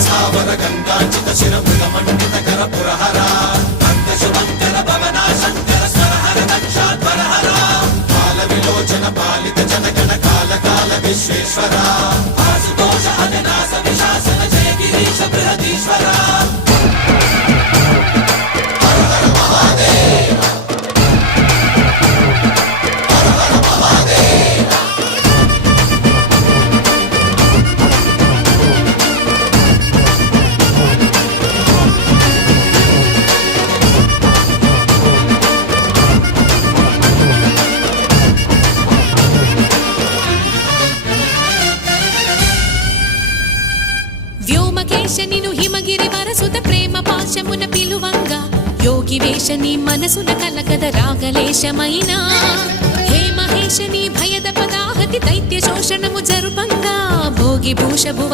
స్థావర గంగాచిత శిరముల మండిత కర పురహర భక్త శుభంకర భవనా శంకర స్వరహర దక్షాధ్వరహర కాల విలోచన పాలిత జనగణ కాల కాల విశ్వేశ్వర ఆశుతోష అవినాశ విశాసన జయ గిరీశ బృహదీశ్వర వ్యోమకేశనిను హిమగిరి వరసుత ప్రేమ పాశమున పిలువంగా యోగి వేషని మనసున కలకద రాగలేశమైనా హే మహేశని భయద పదాహతి దైత్య శోషణము జరుపంగా భోగి భూష భువ